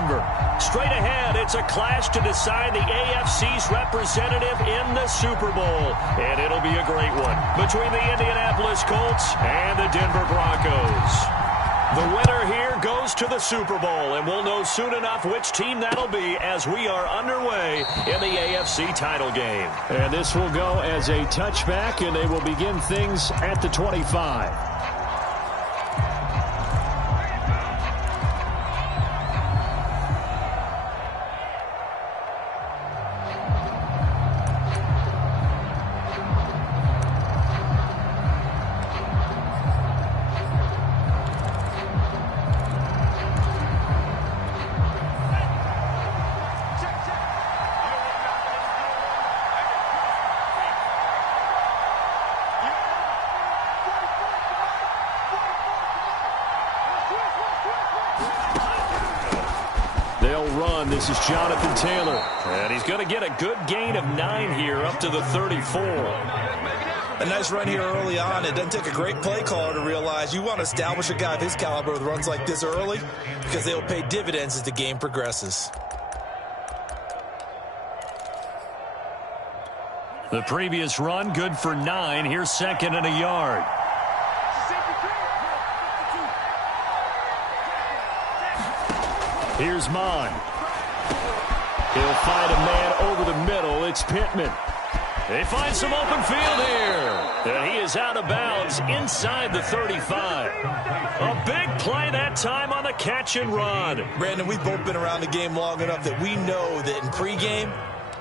Denver. Straight ahead, it's a clash to decide the AFC's representative in the Super Bowl. And it'll be a great one between the Indianapolis Colts and the Denver Broncos. The winner here goes to the Super Bowl, and we'll know soon enough which team that'll be as we are underway in the AFC title game. And this will go as a touchback, and they will begin things at the 25. They'll run. This is Jonathan Taylor. And he's going to get a good gain of 9 here up to the 34. A nice run here early on. It doesn't take a great play caller to realize you want to establish a guy of his caliber with runs like this early because they will pay dividends as the game progresses. The previous run, good for 9. Here's second and a yard. Here's Mond. He'll find a man over the middle. It's Pittman. They find some open field here. And he is out of bounds inside the 35. A big play that time on the catch and run. Brandon, we've both been around the game long enough that we know that in pregame,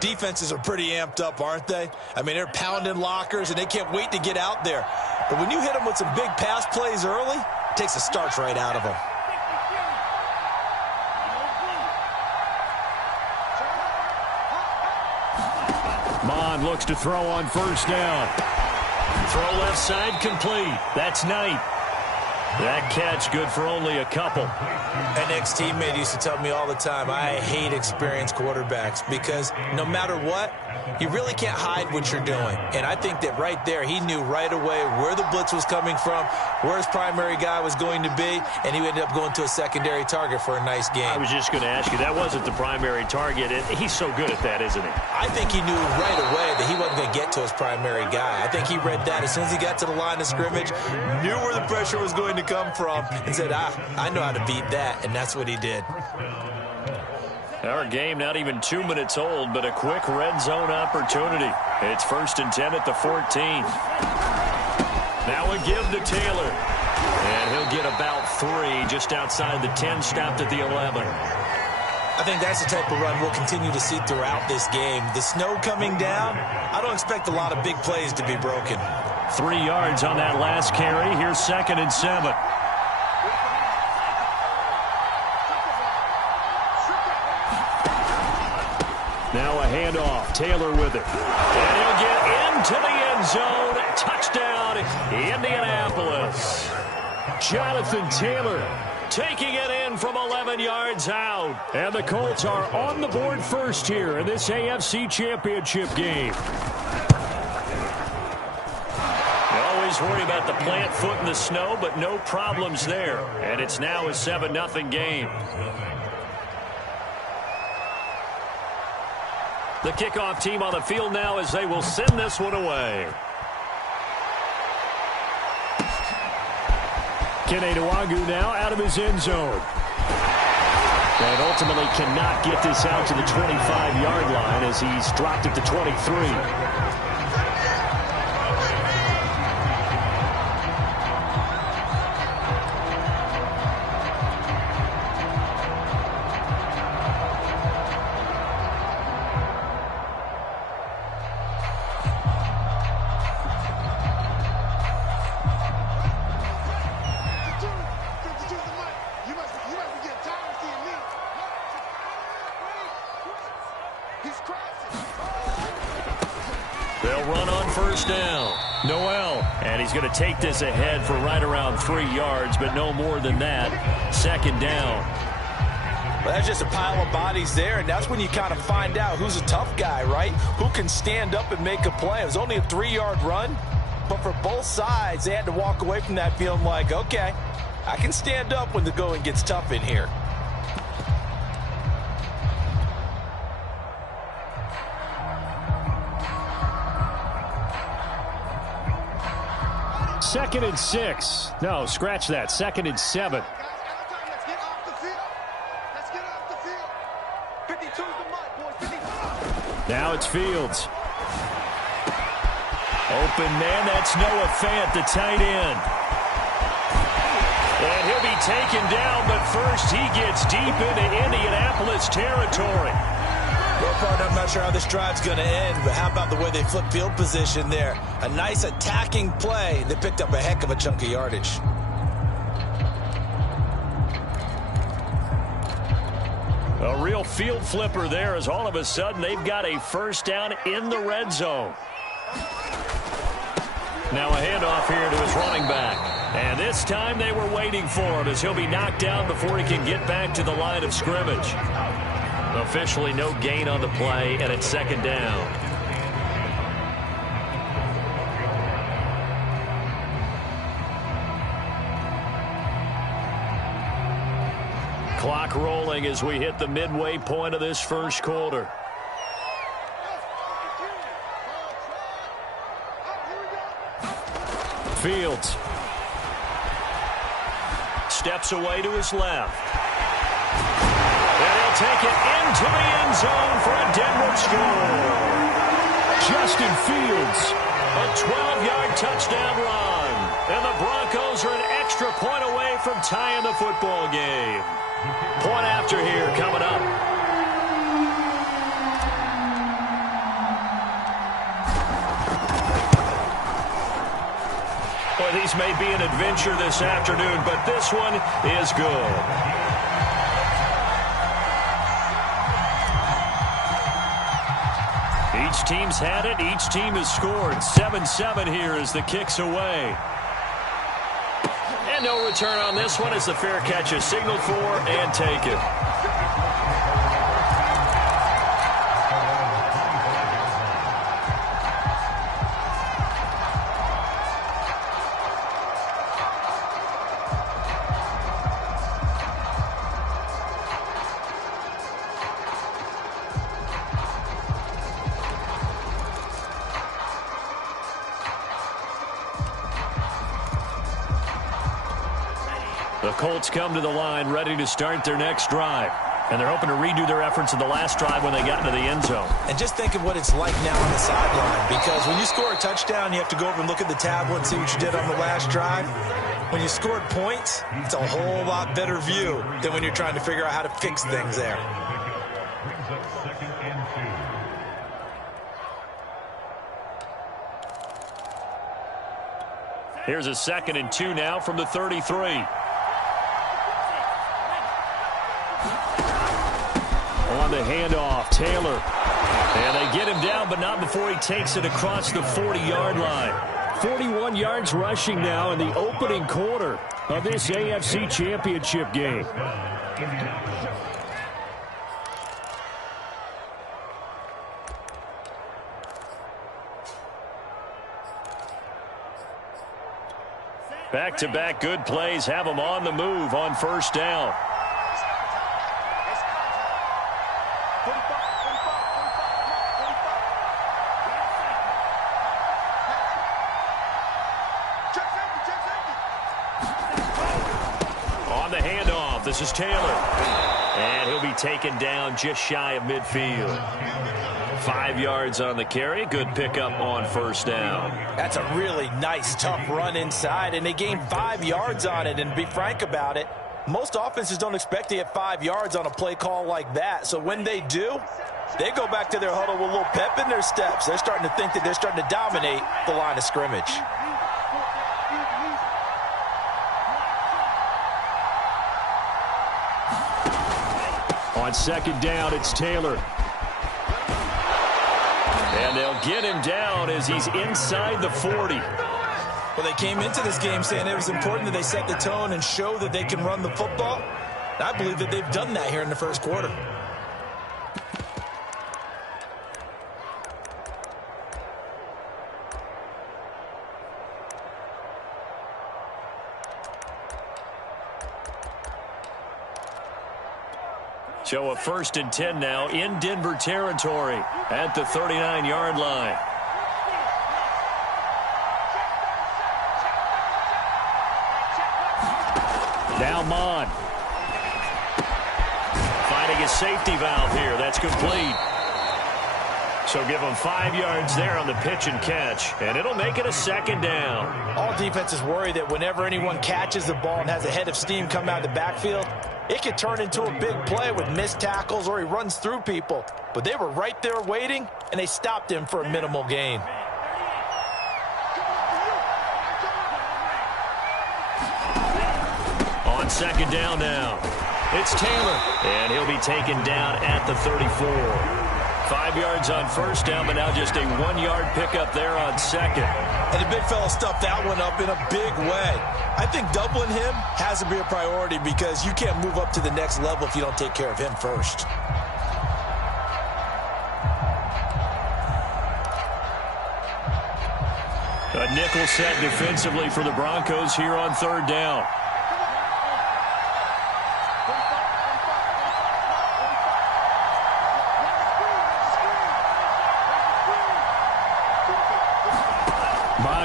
defenses are pretty amped up, aren't they? I mean, they're pounding lockers, and they can't wait to get out there. But when you hit them with some big pass plays early, it takes the starch right out of them. Mond looks to throw on first down. Throw left side complete. That's Knight. That catch good for only a couple. An ex-teammate used to tell me all the time, I hate experienced quarterbacks because no matter what, you really can't hide what you're doing. And I think that right there, he knew right away where the blitz was coming from, where his primary guy was going to be, and he ended up going to a secondary target for a nice game. I was just going to ask you, that wasn't the primary target. He's so good at that, isn't he? I think he knew right away that he wasn't going to get to his primary guy. I think he read that as soon as he got to the line of scrimmage, knew where the pressure was going to come from, and said, I know how to beat that, and that's what he did. Our game not even 2 minutes old, but a quick red zone opportunity. It's 1st and 10 at the 14. Now a give to Taylor. And he'll get about 3 just outside the 10, stopped at the 11. I think that's the type of run we'll continue to see throughout this game. The snow coming down, I don't expect a lot of big plays to be broken. 3 yards on that last carry. Here's 2nd and 7. Now a handoff. Taylor with it. And he'll get into the end zone. Touchdown, Indianapolis. Jonathan Taylor taking it in from 11 yards out. And the Colts are on the board first here in this AFC Championship game. You always worry about the plant foot in the snow, but no problems there. And it's now a 7-0 game. The kickoff team on the field now as they will send this one away. Kene Nwangwu now out of his end zone. And ultimately cannot get this out to the 25-yard line as he's dropped at the 23. They'll run on first down. Noel, and he's going to take this ahead for right around 3 yards, but no more than that. 2nd down. Well, that's just a pile of bodies there, and that's when you kind of find out who's a tough guy, right? Who can stand up and make a play. It was only a 3-yard run, but for both sides, they had to walk away from that feeling like, okay, I can stand up when the going gets tough in here. 2nd and 6. No, scratch that. 2nd and 7. Now it's Fields. Open man, that's Noah Fant, the tight end. And he'll be taken down, but first he gets deep into Indianapolis territory. Well, partner, I'm not sure how this drive's going to end, but how about the way they flip field position there? A nice attacking play. They picked up a heck of a chunk of yardage. A real field flipper there, as all of a sudden they've got a first down in the red zone. Now a handoff here to his running back. And this time they were waiting for him, as he'll be knocked down before he can get back to the line of scrimmage. Officially no gain on the play, and it's 2nd down. Clock rolling as we hit the midway point of this first quarter. Fields steps away to his left. And he'll take it into the end zone for a Denver score. Justin Fields, a 12-yard touchdown run. And the Broncos are an extra point away from tying the football game. Point after here coming up. Well, these may be an adventure this afternoon, but this one is good. Each team's had it. Each team has scored. 7-7 here as the kick's away. And no return on this one as the fair catch is signaled for and taken. The Colts come to the line ready to start their next drive. And they're hoping to redo their efforts in the last drive when they got into the end zone. And just think of what it's like now on the sideline. Because when you score a touchdown, you have to go over and look at the tablet and see what you did on the last drive. When you scored points, it's a whole lot better view than when you're trying to figure out how to fix things there. Here's a 2nd and 2 now from the 33. On the handoff, Taylor. And they get him down, but not before he takes it across the 40-yard line. 41 yards rushing now in the opening quarter of this AFC Championship game. Back-to-back good plays have them on the move on first down. On the handoff, this is Taylor. And he'll be taken down just shy of midfield. 5 yards on the carry. Good pickup on first down. That's a really nice, tough run inside, and they gained 5 yards on it. And to be frank about it, most offenses don't expect to get 5 yards on a play call like that. So when they do, they go back to their huddle with a little pep in their steps. They're starting to think that they're starting to dominate the line of scrimmage. On second down, it's Taylor. And they'll get him down as he's inside the 40. Well, they came into this game saying it was important that they set the tone and show that they can run the football. I believe that they've done that here in the first quarter. So a 1st and 10 now in Denver territory at the 39-yard line. Now Mon. Finding a safety valve here. That's complete. So give them 5 yards there on the pitch and catch, and it'll make it a second down. All defenses worry that whenever anyone catches the ball and has a head of steam come out of the backfield, it could turn into a big play with missed tackles or he runs through people. But they were right there waiting, and they stopped him for a minimal gain. On second down now, it's Taylor, and he'll be taken down at the 34. 5 yards on first down, but now just a 1-yard pickup there on second. And the big fella stuffed that one up in a big way. I think doubling him has to be a priority because you can't move up to the next level if you don't take care of him first. A nickel set defensively for the Broncos here on third down.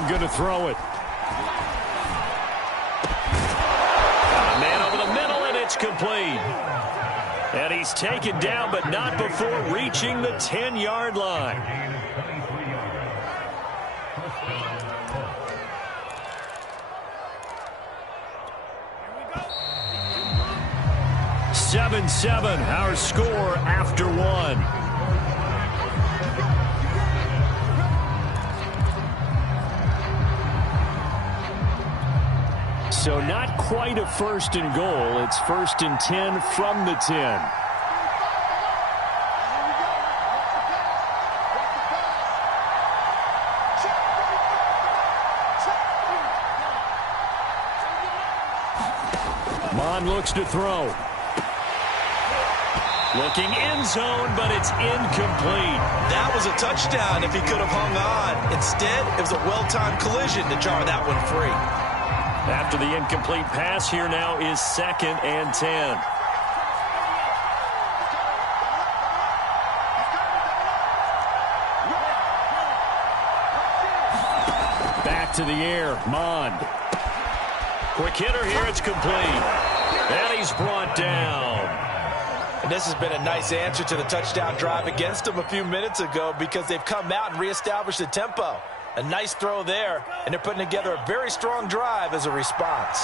Going to throw it. A man over the middle, and it's complete. And he's taken down, but not before reaching the 10-yard line. Here we go. 7-7, our score after one. So not quite a first and goal. It's 1st and 10 from the 10. Mon looks to throw. Looking end zone, but it's incomplete. That was a touchdown if he could have hung on. Instead, it was a well-timed collision to jar that one free. After the incomplete pass, here now is 2nd and 10. Back to the air, Mond. Quick hitter here, it's complete. And he's brought down. And this has been a nice answer to the touchdown drive against them a few minutes ago because they've come out and reestablished the tempo. A nice throw there, and they're putting together a very strong drive as a response.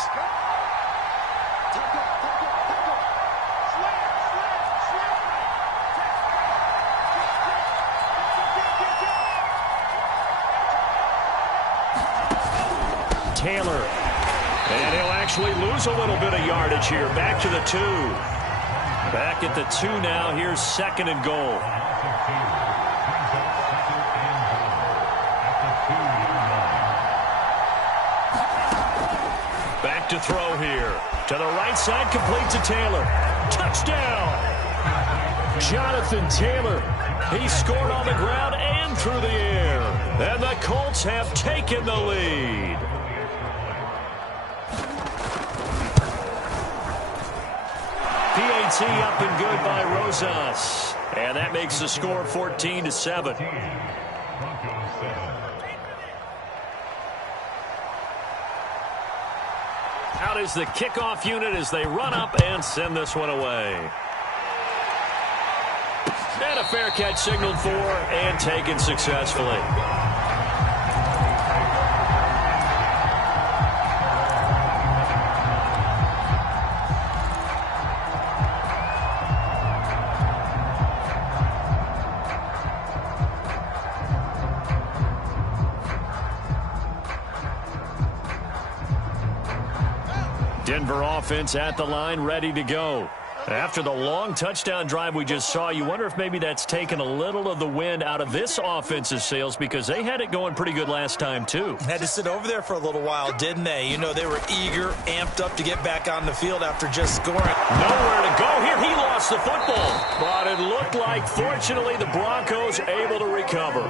Taylor. And he'll actually lose a little bit of yardage here. Back to the 2. Back at the 2 now. Here's 2nd and goal. To throw here. To the right side, complete to Taylor. Touchdown! Jonathan Taylor. He scored on the ground and through the air. And the Colts have taken the lead. PAT up and good by Rosas. And that makes the score 14-7. Out is the kickoff unit as they run up and send this one away. And a fair catch signaled for and taken successfully. Denver offense at the line, ready to go. After the long touchdown drive we just saw, you wonder if maybe that's taken a little of the wind out of this offense's sails because they had it going pretty good last time, too. Had to sit over there for a little while, didn't they? You know, they were eager, amped up to get back on the field after just scoring. Nowhere to go here. He lost the football. But it looked like, fortunately, the Broncos able to recover.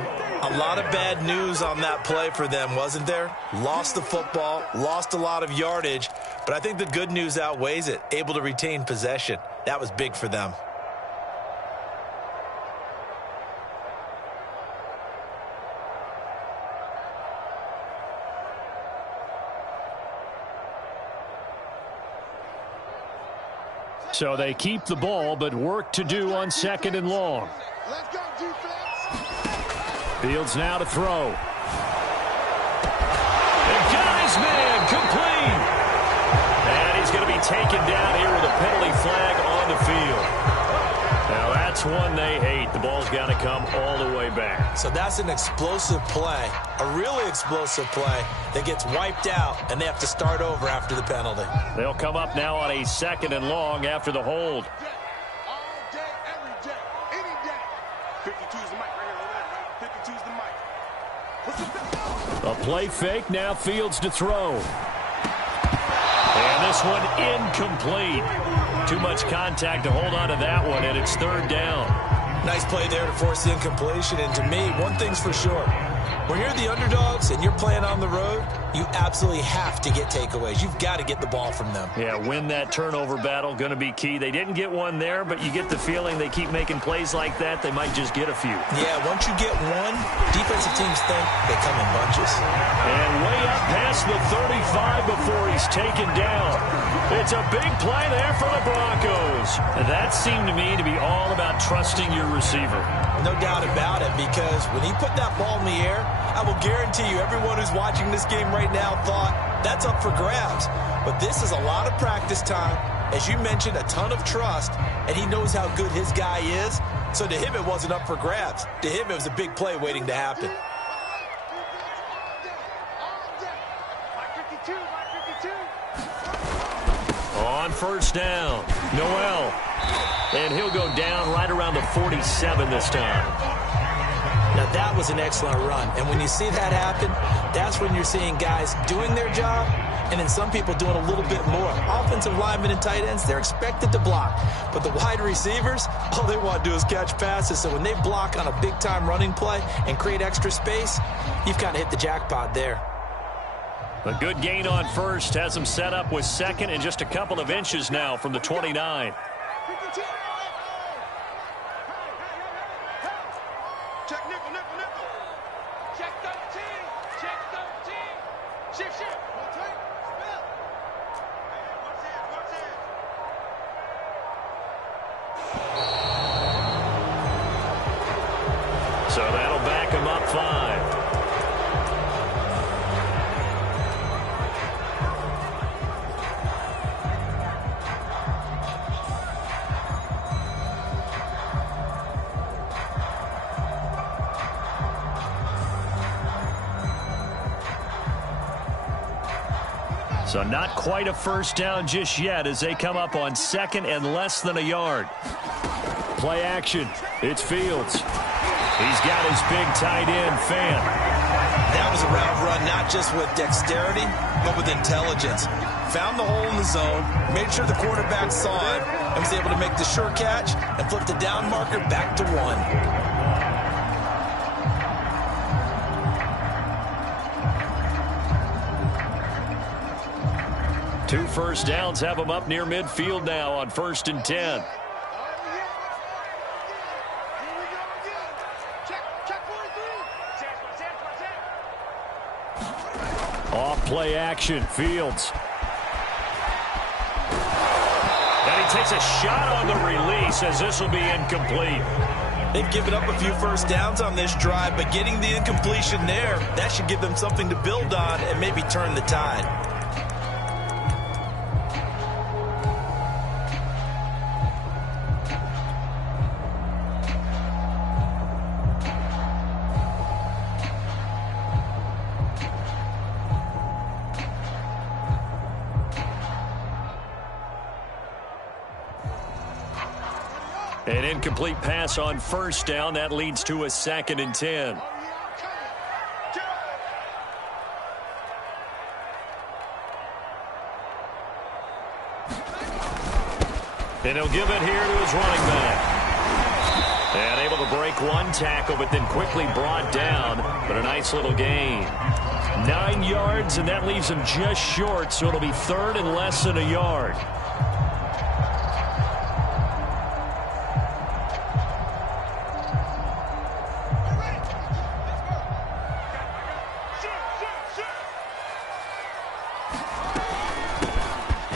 A lot of bad news on that play for them, wasn't there? Lost the football, lost a lot of yardage, but I think the good news outweighs it. Able to retain possession. That was big for them. So they keep the ball, but work to do on 2nd and long. Let's go, defense. Fields now to throw. And got his man complete. And he's going to be taken down here with a penalty flag on the field. Now that's one they hate. The ball's got to come all the way back. So that's an explosive play, a really explosive play that gets wiped out, and they have to start over after the penalty. They'll come up now on a 2nd and long after the hold. All day, every day, any day. 52's the mic right here, right? 52's the mic. A play fake, now Fields to throw. And this one incomplete. Too much contact to hold on to that one, and it's 3rd down. Nice play there to force the incompletion. And to me, one thing's for sure. When you're the underdogs and you're playing on the road, you absolutely have to get takeaways. You've got to get the ball from them. Yeah, win that turnover battle, going to be key. They didn't get one there, but you get the feeling they keep making plays like that, they might just get a few. Yeah, once you get one, defensive teams think they come in bunches. And way up past the 35 before he's taken down. It's a big play there for the Broncos. That seemed to me to be all about trusting your receiver. No doubt about it, because when he put that ball in the air, I will guarantee you everyone who's watching this game right now thought that's up for grabs. But this is a lot of practice time. As you mentioned, a ton of trust, and he knows how good his guy is. So to him, it wasn't up for grabs. To him, it was a big play waiting to happen. On 1st down, Noel. And he'll go down right around the 47 this time. Now, that was an excellent run. And when you see that happen, that's when you're seeing guys doing their job and then some people doing a little bit more. Offensive linemen and tight ends, they're expected to block. But the wide receivers, all they want to do is catch passes. So when they block on a big-time running play and create extra space, you've kind of hit the jackpot there. A good gain on 1st has them set up with 2nd and just a couple of inches now from the 29. Check nickel, nickel, nickel. Check 13. Check 13. Shift, shift. Hold tight. Spell. Hey, what's it? What's it? So that'll back him up 5. So not quite a 1st down just yet as they come up on 2nd and less than a yard. Play action. It's Fields. He's got his big tight end, Fant. That was a route run not just with dexterity, but with intelligence. Found the hole in the zone, made sure the quarterback saw it, and was able to make the sure catch and flip the down marker back to 1. 2 first downs have them up near midfield now on 1st and 10. Off play action, Fields. And he takes a shot on the release as this will be incomplete. They've given up a few first downs on this drive, but getting the incompletion there, that should give them something to build on and maybe turn the tide. An incomplete pass on 1st down. That leads to a 2nd and 10. And he'll give it here to his running back. And able to break one tackle, but then quickly brought down. But a nice little gain. 9 yards, and that leaves him just short, so it'll be 3rd and less than a yard.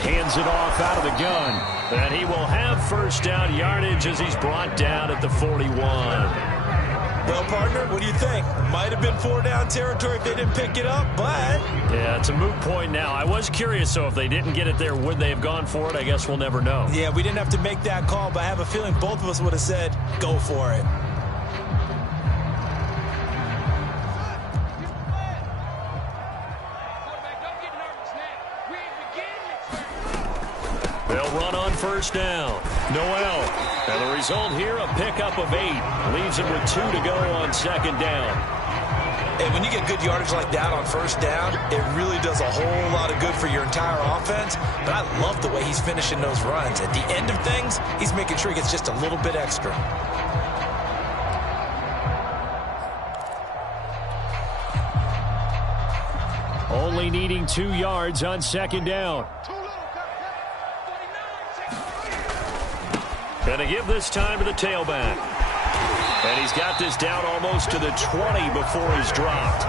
Hands it off out of the gun. And he will have first down yardage as he's brought down at the 41. Well, partner, what do you think? Might have been 4-down territory if they didn't pick it up, but... Yeah, it's a moot point now. I was curious, so if they didn't get it there, would they have gone for it? I guess we'll never know. Yeah, we didn't have to make that call, but I have a feeling both of us would have said, go for it. They'll run on first down. Noel. And the result here, a pickup of 8. Leaves him with 2 to go on second down. And when you get good yardage like that on first down, it really does a whole lot of good for your entire offense. But I love the way he's finishing those runs. At the end of things, he's making sure he gets just a little bit extra. Only needing 2 yards on second down. And to give this time to the tailback. And he's got this down almost to the 20 before he's dropped.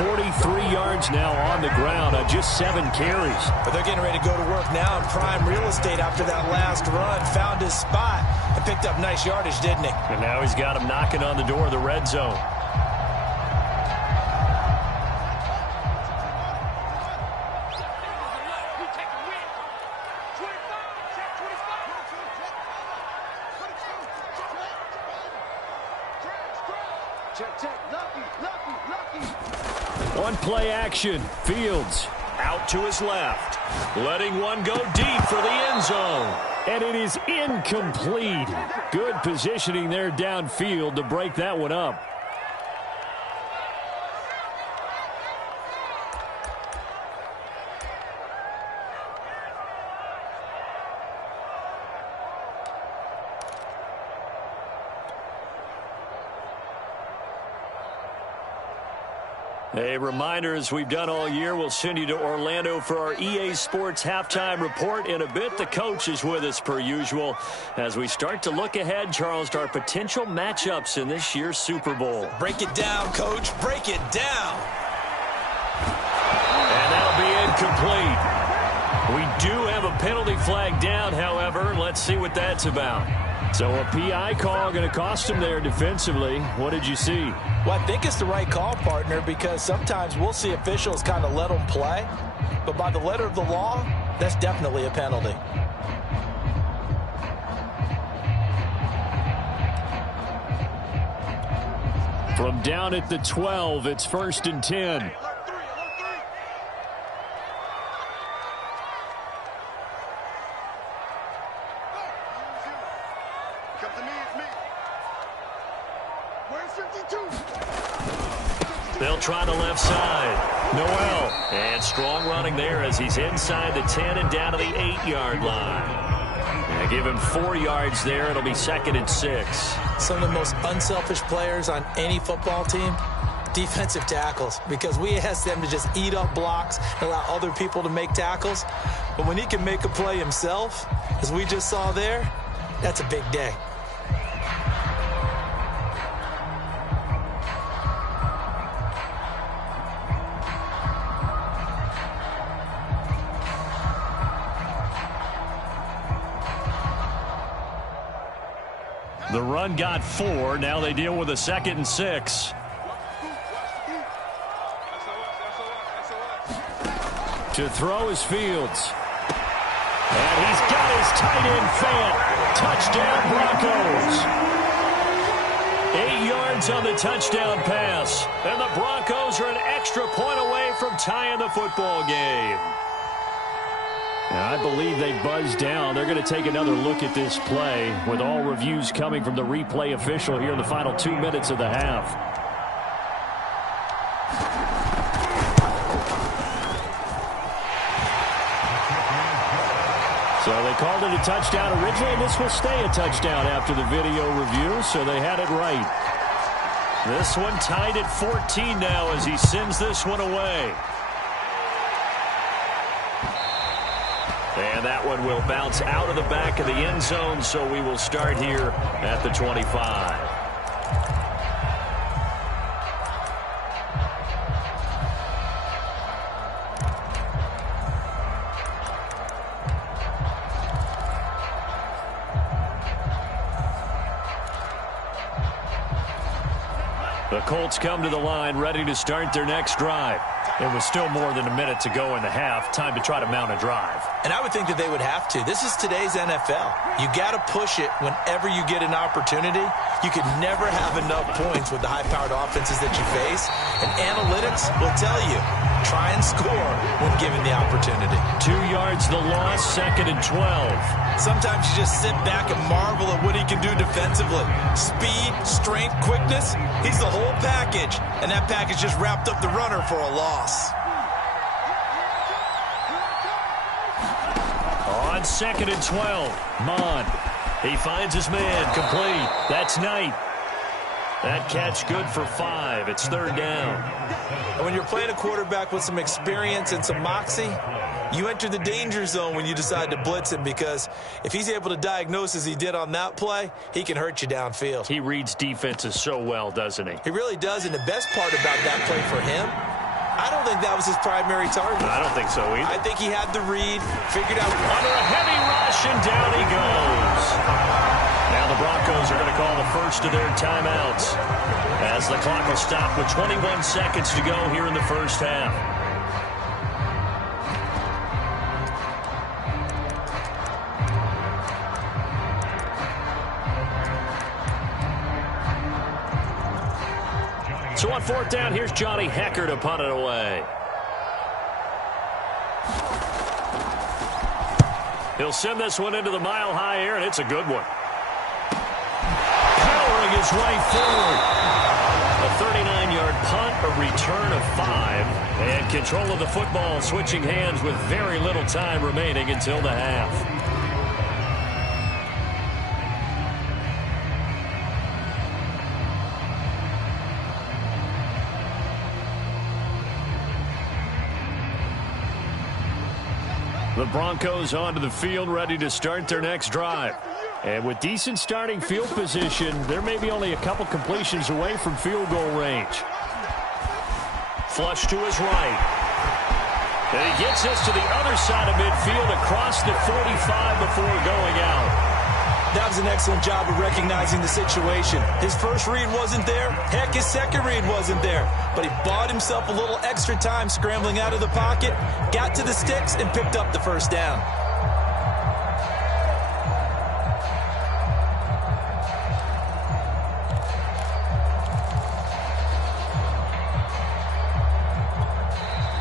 43 yards now on the ground on just 7 carries. But they're getting ready to go to work now in prime real estate after that last run. Found his spot and picked up nice yardage, didn't he? And now he's got him knocking on the door of the red zone. One play action. Fields out to his left. Letting one go deep for the end zone. And it is incomplete. Good positioning there downfield to break that one up. A reminder, as we've done all year, we'll send you to Orlando for our EA Sports halftime report in a bit. The coach is with us per usual as we start to look ahead, Charles, to our potential matchups in this year's Super Bowl. Break it down, Coach. Break it down. And that'll be incomplete. We do have a penalty flag down, however. Let's see what that's about. So a PI call going to cost him there defensively. What did you see? Well, I think it's the right call, partner, because sometimes we'll see officials kind of let them play. But by the letter of the law, that's definitely a penalty. From down at the 12, it's 1st and 10. They'll try the left side. Noel. And strong running there as he's inside the 10 and down to the 8-yard line. And give him 4 yards there. It'll be 2nd and 6. Some of the most unselfish players on any football team, defensive tackles, because we ask them to just eat up blocks and allow other people to make tackles. But when he can make a play himself, as we just saw there, that's a big day. The run got 4. Now they deal with a 2nd and 6. To throw is Fields. And he's got his tight end fan. Touchdown Broncos. 8 yards on the touchdown pass. And the Broncos are an extra point away from tying the football game. Now, I believe they buzzed down. They're going to take another look at this play with all reviews coming from the replay official here in the final 2 minutes of the half. So they called it a touchdown originally, and this will stay a touchdown after the video review, so they had it right. This one tied at 14 now as he sends this one away. And that one will bounce out of the back of the end zone, so we will start here at the 25. The Colts come to the line ready to start their next drive. It was still more than a minute to go in the half. Time to try to mount a drive. And I would think that they would have to. This is today's NFL. You got to push it whenever you get an opportunity. You can never have enough points with the high-powered offenses that you face. And analytics will tell you, try and score when given the opportunity. 2 yards the loss, 2nd and 12. Sometimes you just sit back and marvel at what he can do defensively. Speed, strength, quickness, he's the whole package. And that package just wrapped up the runner for a loss. On 2nd and 12, Mond. He finds his man, complete. That's Knight. That catch good for 5. It's 3rd down. And when you're playing a quarterback with some experience and some moxie, you enter the danger zone when you decide to blitz him, because if he's able to diagnose as he did on that play, he can hurt you downfield. He reads defenses so well, doesn't he? He really does, and the best part about that play for him, I don't think that was his primary target. I don't think so either. I think he had the read, figured out. Under a heavy rush, and down he goes. Now the Broncos are going to call the first of their timeouts as the clock will stop with 21 seconds to go here in the first half. So on 4th down, here's Johnny Hekker to punt it away. He'll send this one into the mile-high air, and it's a good one. Powering his way forward. A 39-yard punt, a return of 5, and control of the football switching hands with very little time remaining until the half. The Broncos onto the field, ready to start their next drive. And with decent starting field position, there may be only a couple completions away from field goal range. Flush to his right. And he gets us to the other side of midfield across the 45 before going out. That was an excellent job of recognizing the situation. His first read wasn't there. Heck, his second read wasn't there. But he bought himself a little extra time scrambling out of the pocket, got to the sticks, and picked up the first down.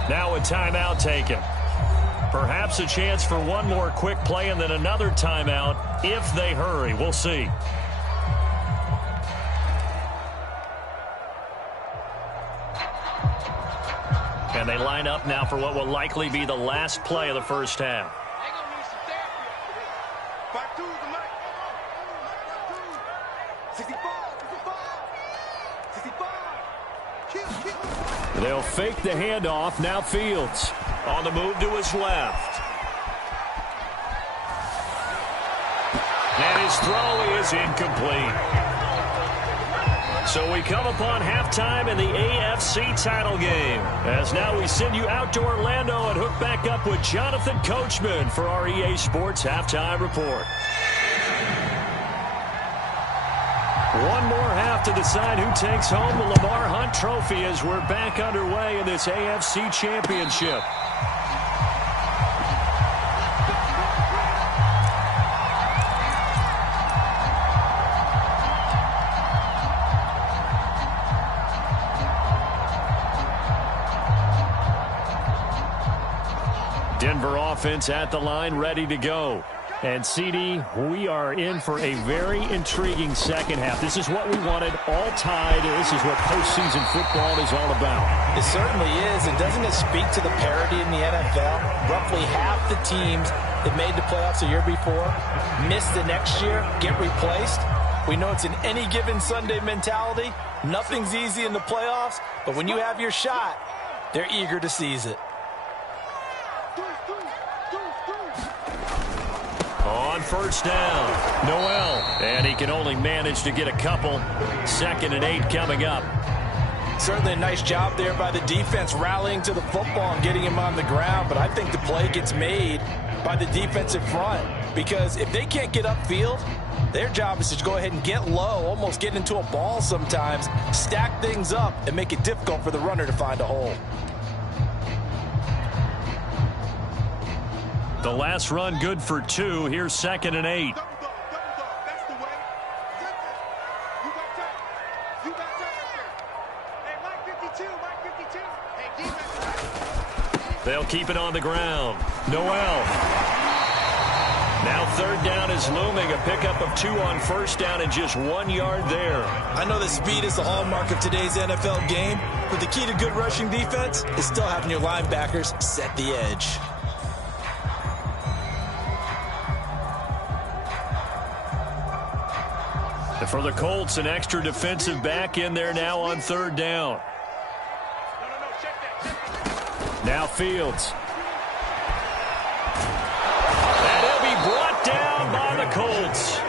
Now a timeout taken. Perhaps a chance for one more quick play and then another timeout if they hurry. We'll see. And they line up now for what will likely be the last play of the first half. They'll fake the handoff. Now Fields on the move to his left. And his throw is incomplete. So we come upon halftime in the AFC title game. As now we send you out to Orlando and hook back up with Jonathan Coachman for our EA Sports Halftime Report. One more half to decide who takes home the Lamar Hunt Trophy as we're back underway in this AFC Championship. Denver offense at the line, ready to go. And, CD, we are in for a very intriguing second half. This is what we wanted, all tied. This is what postseason football is all about. It certainly is, and doesn't it speak to the parity in the NFL? Roughly half the teams that made the playoffs a year before miss the next year, get replaced. We know it's an any given Sunday mentality. Nothing's easy in the playoffs, but when you have your shot, they're eager to seize it. On first down, Noel. And he can only manage to get a couple. 2nd and 8 coming up. Certainly a nice job there by the defense rallying to the football and getting him on the ground. But I think the play gets made by the defensive front. Because if they can't get upfield, Their job is to go ahead and get low, almost get into a ball sometimes, stack things up, and make it difficult for the runner to find a hole. The last run good for 2. Here's 2nd and 8. They'll keep it on the ground. Noel. Now 3rd down is looming. A pickup of 2 on 1st down and just 1 yard there. I know that speed is the hallmark of today's NFL game, but the key to good rushing defense is still having your linebackers set the edge. For the Colts, an extra defensive back in there now on 3rd down. Now Fields. And he'll be brought down by the Colts.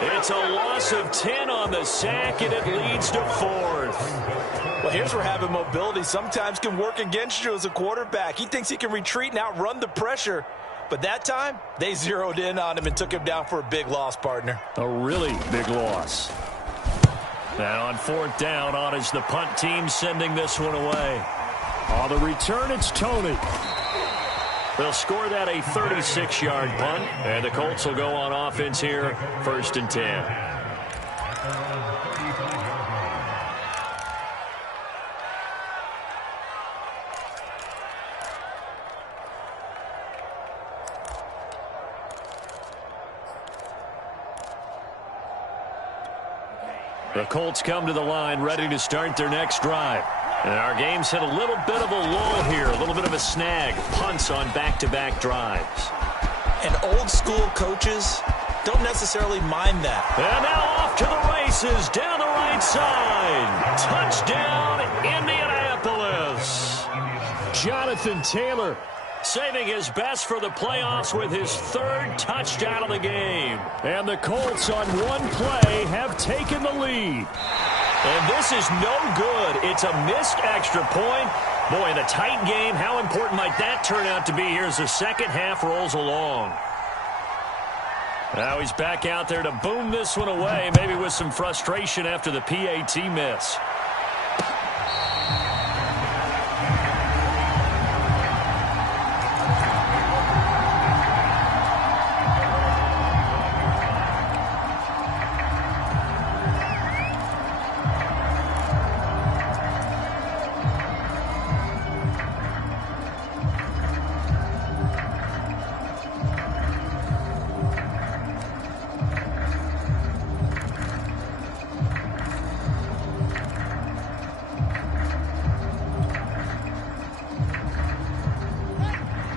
It's a loss of 10 on the sack, and it leads to 4th. Well, here's where having mobility sometimes can work against you as a quarterback. He thinks he can retreat and outrun the pressure. But that time, they zeroed in on him and took him down for a big loss, partner. A really big loss. Now on 4th down, on is the punt team sending this one away. On the return, it's Tony. They'll score that a 36-yard punt, and the Colts will go on offense here, 1st and 10. The Colts come to the line ready to start their next drive. And our game's hit a little bit of a lull here, a little bit of a snag. Punts on back-to-back drives. And old-school coaches don't necessarily mind that. And now off to the races down the right side. Touchdown, Indianapolis. Jonathan Taylor saving his best for the playoffs with his 3rd touchdown of the game. And the Colts on one play have taken the lead. And this is no good. It's a missed extra point. Boy, in a tight game, how important might that turn out to be here as the second half rolls along? Now he's back out there to boom this one away, maybe with some frustration after the PAT miss.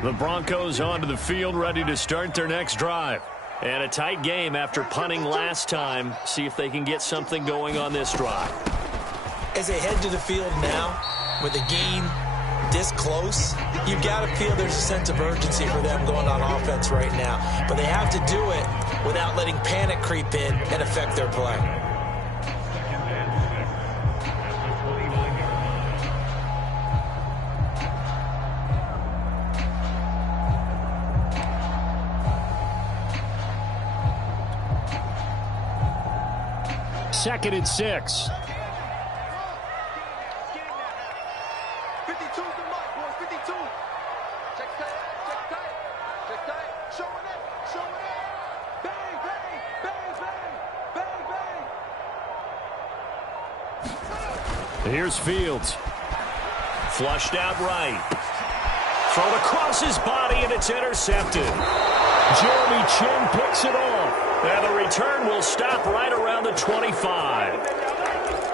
The Broncos onto the field, ready to start their next drive. And a tight game after punting last time. See if they can get something going on this drive. As they head to the field now, with the game this close, you've got to feel there's a sense of urgency for them going on offense right now. But they have to do it without letting panic creep in and affect their play. Second and 6. 52's the mark, boys. 52. Check tight. Show it up. Bang, bang, bang, bang, bang, bang. Here's Fields. Flushed out right. Thrown across his body, and it's intercepted. Jeremy Chinn picks it off. And the return will stop right around the 25.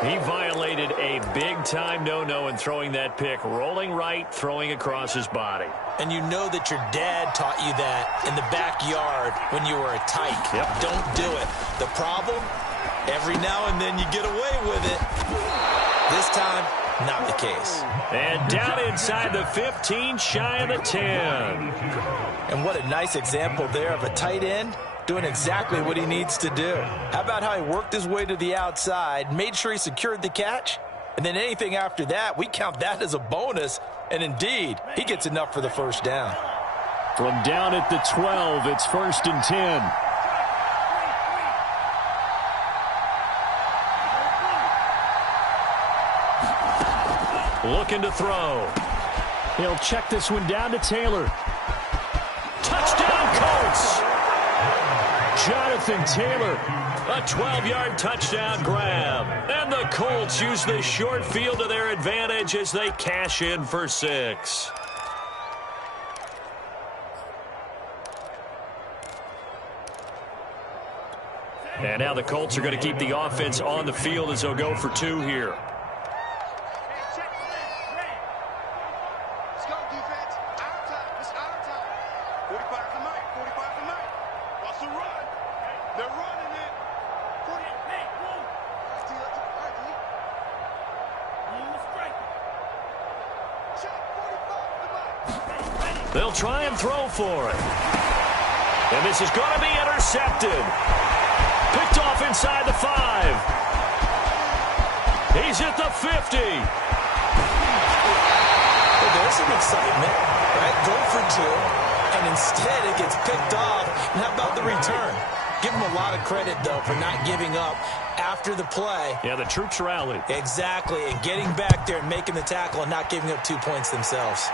He violated a big-time no-no in throwing that pick. Rolling right, throwing across his body. And you know that your dad taught you that in the backyard when you were a tyke. Yep. Don't do it. The problem, every now and then you get away with it. This time, not the case. And down inside the 15, shy of the 10. And what a nice example there of a tight end doing exactly what he needs to do. How about how he worked his way to the outside, made sure he secured the catch, and then anything after that, we count that as a bonus. And indeed, he gets enough for the first down. From down at the 12, it's 1st and 10. looking to throw. He'll check this one down to Taylor. Touchdown, Colts! Jonathan Taylor. A 12-yard touchdown grab. And the Colts use the short field to their advantage as they cash in for 6. And now the Colts are going to keep the offense on the field as they'll go for 2 here. Let's go, defense. Our time. It's our time. 45 for Mike. 45 for Mike. Russell run. They're running it. 48. Hey, move. All right, D. Move straight. Check 45 for Mike. They'll try and throw for it. And this is going to be intercepted. Picked off inside the 5. He's at the 50. Well, there's some excitement, right? Go for 2, and instead it gets picked off. And how about the return? Give him a lot of credit, though, for not giving up after the play. Yeah, the troops rallied. Exactly, and getting back there and making the tackle and not giving up 2 points themselves.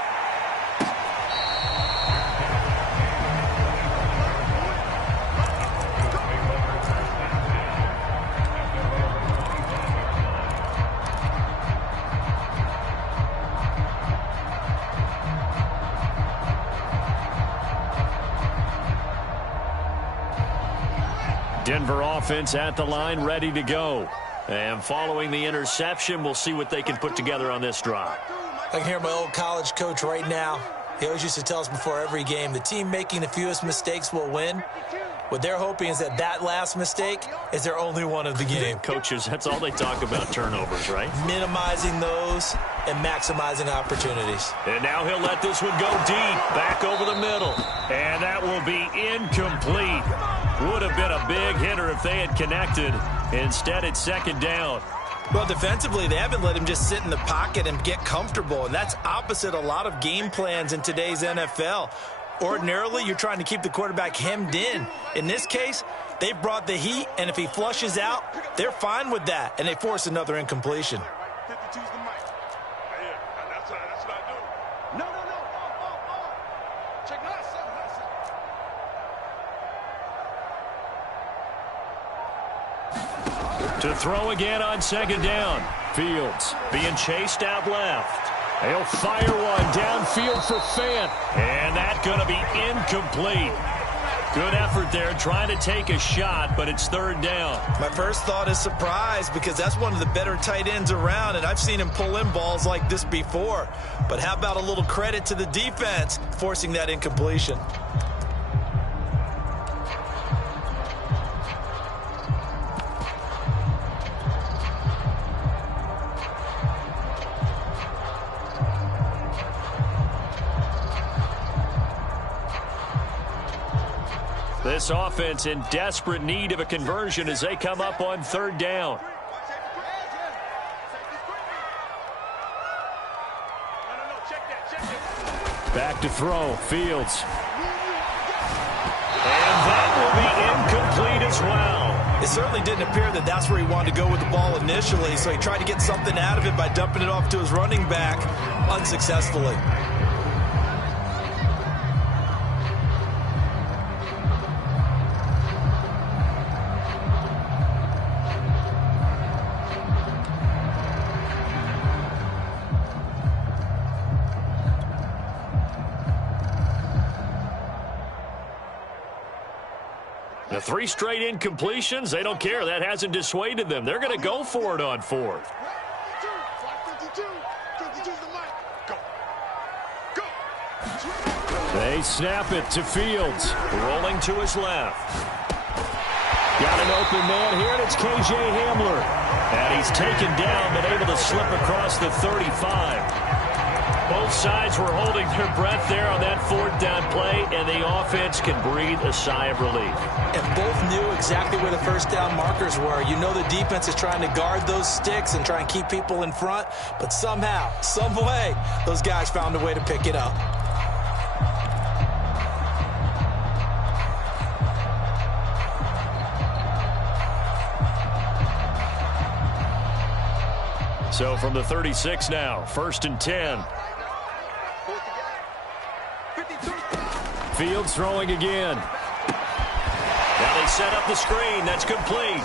Denver offense at the line, ready to go. And following the interception, we'll see what they can put together on this drive. I can hear my old college coach right now. He always used to tell us before every game, the team making the fewest mistakes will win. What they're hoping is that last mistake is their only one of the game. Coaches, that's all they talk about, turnovers, right? Minimizing those and maximizing opportunities. And now he'll let this one go deep, back over the middle. And that will be incomplete. Would have been a big hitter if they had connected. Instead, it's 2nd down. Well, defensively, they haven't let him just sit in the pocket and get comfortable, and that's opposite a lot of game plans in today's NFL. Ordinarily, you're trying to keep the quarterback hemmed in. In this case, they brought the heat, and if he flushes out, they're fine with that, and they force another incompletion. 52's the mic. Yeah, that's what I do. No. Check nice. To throw again on 2nd down. Fields being chased out left. He'll fire one downfield for Fant. And that's going to be incomplete. Good effort there trying to take a shot, but it's 3rd down. My first thought is surprise because that's one of the better tight ends around, and I've seen him pull in balls like this before. But how about a little credit to the defense forcing that incompletion? This offense in desperate need of a conversion as they come up on 3rd down. Back to throw. Fields. And that will be incomplete as well. It certainly didn't appear that that's where he wanted to go with the ball initially, so he tried to get something out of it by dumping it off to his running back unsuccessfully. The 3 straight incompletions, they don't care. That hasn't dissuaded them. They're going to go for it on 4th. 52's the mic. Go. They snap it to Fields. Rolling to his left. Got an open man here, and it's K.J. Hamler. And he's taken down, but able to slip across the 35. Both sides were holding their breath there on that 4th down play, and the offense can breathe a sigh of relief. And both knew exactly where the 1st down markers were. You know the defense is trying to guard those sticks and try and keep people in front, but somehow, some way, those guys found a way to pick it up. So from the 36 now, 1st and 10. Fields throwing again. Now they set up the screen. That's complete.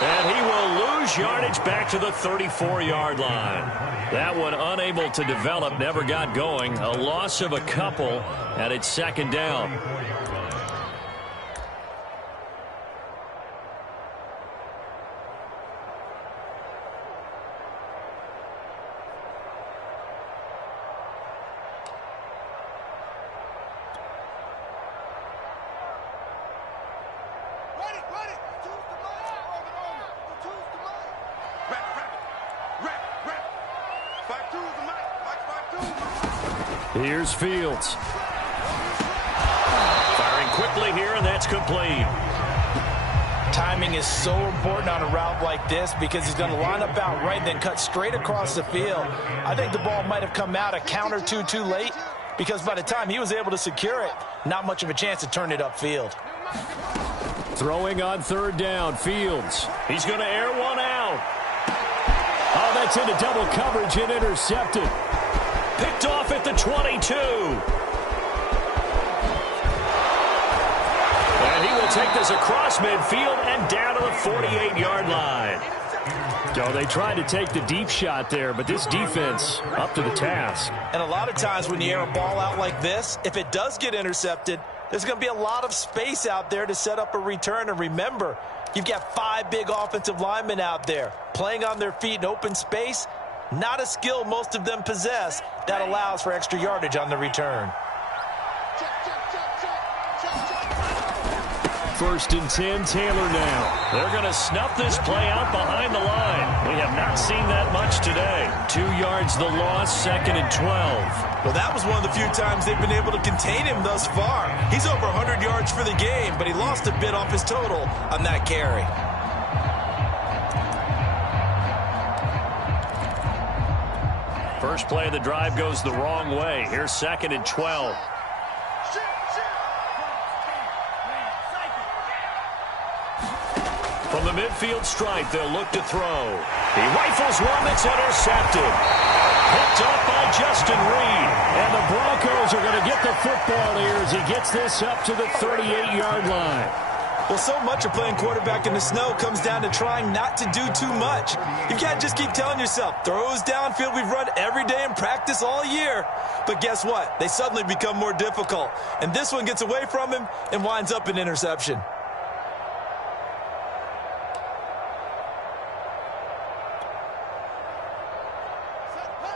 And he will lose yardage back to the 34-yard line. That one unable to develop, never got going. A loss of a couple, and it's 2nd down. Here's Fields. Firing quickly here, and that's complete. Timing is so important on a route like this because he's going to line up out right and then cut straight across the field. I think the ball might have come out a count or two too late because by the time he was able to secure it, not much of a chance to turn it upfield. Throwing on 3rd down, Fields. He's going to air one out. Oh, that's into double coverage and intercepted. Picked off at the 22. And he will take this across midfield and down to the 48-yard line. So they tried to take the deep shot there, but this defense up to the task. And a lot of times when you air a ball out like this, if it does get intercepted, there's going to be a lot of space out there to set up a return. And remember, you've got 5 big offensive linemen out there playing on their feet in open space. Not a skill most of them possess that allows for extra yardage on the return. 1st and 10, Taylor now. They're going to snuff this play out behind the line. We have not seen that much today. 2 yards the loss, 2nd and 12. Well, that was one of the few times they've been able to contain him thus far. He's over 100 yards for the game, but he lost a bit off his total on that carry. First play of the drive goes the wrong way. Here's 2nd and 12. From the midfield stripe, they'll look to throw. He rifles one that's intercepted. Picked up by Justin Reed. And the Broncos are going to get the football here as he gets this up to the 38-yard line. Well, so much of playing quarterback in the snow comes down to trying not to do too much. You can't just keep telling yourself, throws downfield we've run every day in practice all year. But guess what? They suddenly become more difficult. And this one gets away from him and winds up an interception.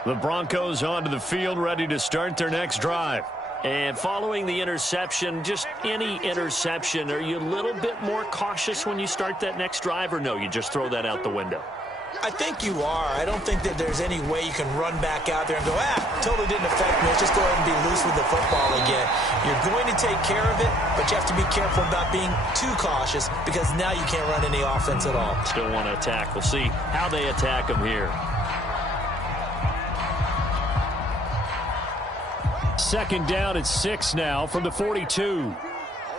The Broncos onto the field, ready to start their next drive. And following the interception, just any interception, are you a little bit more cautious when you start that next drive, or no, you just throw that out the window? I think you are. I don't think that there's any way you can run back out there and go, totally didn't affect me. Let's just go ahead and be loose with the football again. You're going to take care of it, but you have to be careful about being too cautious because now you can't run any offense at all. Still want to attack. We'll see how they attack them here. 2nd down at 6 now from the 42. All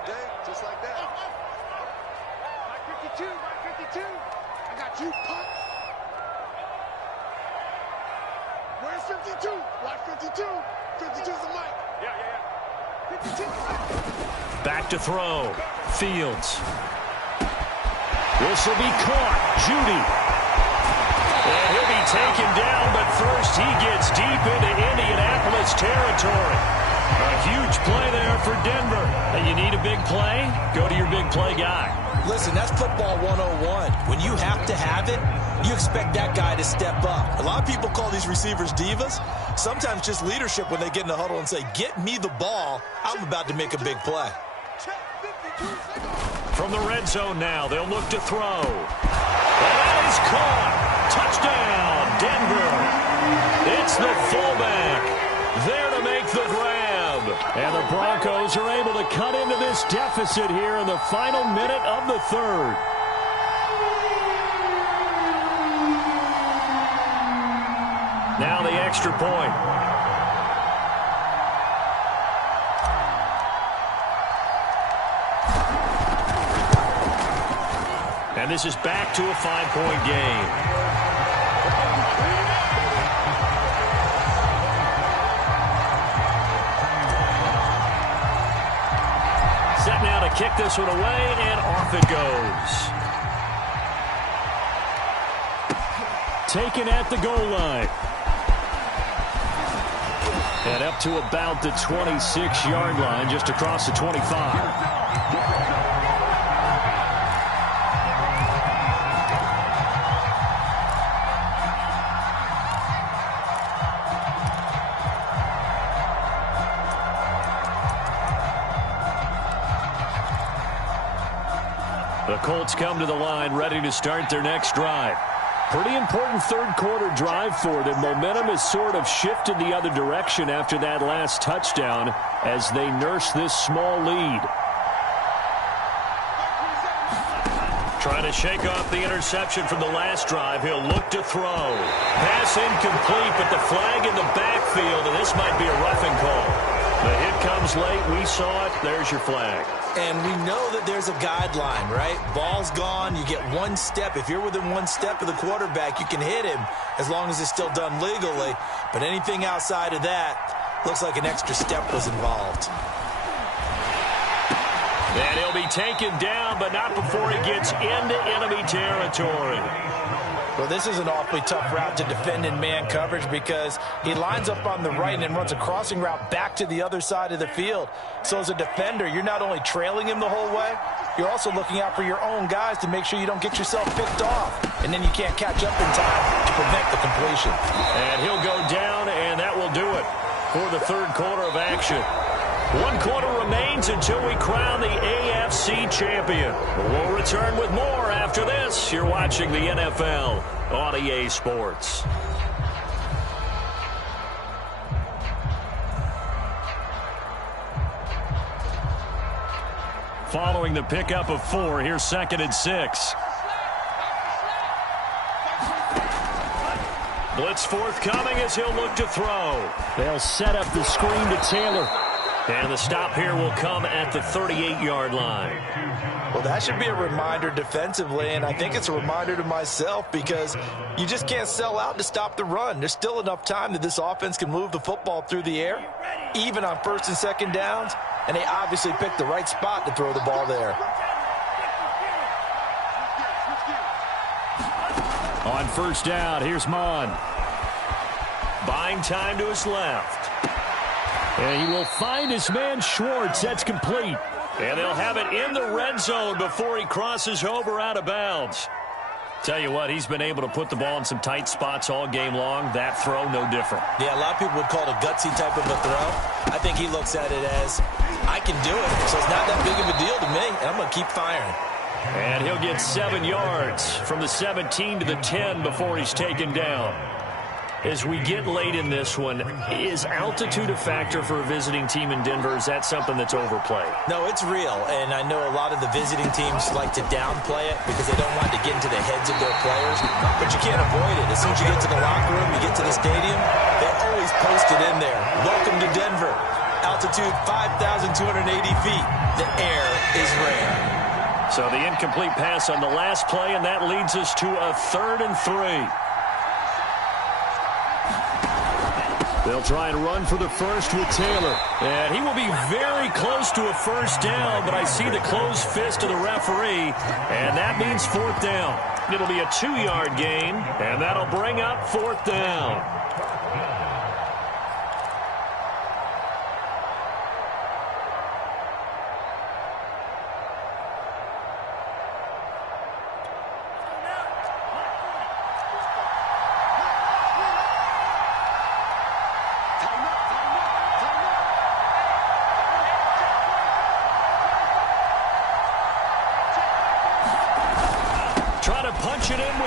day, just like that. 52, 52. I got you, pop. Where's 52? Watch 52. 52's the mic. Yeah. 52. Back to throw. Fields. This will be caught. Judy. And he'll be taken down, but first he gets deep into Indianapolis territory. A huge play there for Denver. And you need a big play? Go to your big play guy. Listen, that's football 101. When you have to have it, you expect that guy to step up. A lot of people call these receivers divas. Sometimes just leadership when they get in the huddle and say, get me the ball. I'm about to make a big play. From the red zone now, they'll look to throw. And that is caught. Touchdown, Denver. It's the fullback there to make the grab. And the Broncos are able to cut into this deficit here in the final minute of the third. Now the extra point. And this is back to a 5-point game. kick this one away, and off it goes. Taken at the goal line. And up to about the 26-yard line, just across the 25. The Colts come to the line ready to start their next drive. Pretty important third-quarter drive for them. Momentum has sort of shifted the other direction after that last touchdown as they nurse this small lead. Trying to shake off the interception from the last drive. He'll look to throw. Pass incomplete, but the flag in the backfield, and this might be a roughing call. The hit comes late. We saw it. There's your flag. And we know that there's a guideline, right? Ball's gone. You get one step. If you're within one step of the quarterback, you can hit him as long as it's still done legally. But anything outside of that, looks like an extra step was involved. And he'll be taken down, but not before he gets into enemy territory. Well, this is an awfully tough route to defend in man coverage because he lines up on the right and then runs a crossing route back to the other side of the field. So as a defender, you're not only trailing him the whole way, you're also looking out for your own guys to make sure you don't get yourself picked off. And then you can't catch up in time to prevent the completion. And he'll go down, and that will do it for the third quarter of action. 1 quarter remains until we crown the AFC champion. We'll return with more after this. You're watching the NFL on EA Sports. Following the pickup of 4, here's 2nd and 6. Blitz forthcoming as he'll look to throw. They'll set up the screen to Taylor. And the stop here will come at the 38-yard line. Well, that should be a reminder defensively, and I think it's a reminder to myself because you just can't sell out to stop the run. There's still enough time that this offense can move the football through the air, even on 1st and 2nd downs, and they obviously picked the right spot to throw the ball there. On 1st down, here's Mon. Buying time to his left. And he will find his man Schwartz. That's complete. And they'll have it in the red zone before he crosses over out of bounds. Tell you what, he's been able to put the ball in some tight spots all game long. That throw, no different. Yeah, a lot of people would call it a gutsy type of a throw. I think he looks at it as, I can do it, so it's not that big of a deal to me, and I'm going to keep firing. And he'll get 7 yards from the 17 to the 10 before he's taken down. As we get late in this one, is altitude a factor for a visiting team in Denver? Is that something that's overplayed? No, it's real, and I know a lot of the visiting teams like to downplay it because they don't want to get into the heads of their players, but you can't avoid it. As soon as you get to the locker room, you get to the stadium, they're always posted in there. Welcome to Denver. Altitude 5,280 feet. The air is rare. So the incomplete pass on the last play, and that leads us to a 3rd and 3. They'll try and run for the first with Taylor. And he will be very close to a 1st down, but I see the closed fist of the referee, and that means 4th down. It'll be a 2-yard gain, and that'll bring up 4th down.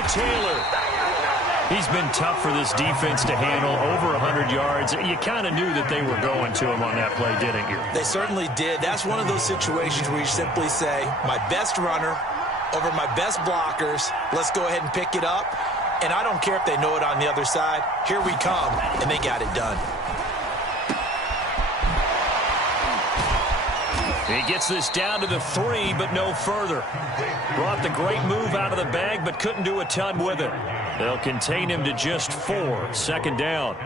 Taylor. He's been tough for this defense to handle, over 100 yards. You kind of knew that they were going to him on that play, didn't you? They certainly did. That's one of those situations where you simply say, my best runner over my best blockers, let's go ahead and pick it up. And I don't care if they know it on the other side. Here we come, and they got it done. He gets this down to the 3, but no further. Brought the great move out of the bag, but couldn't do a ton with it. They'll contain him to just 4. 2nd down.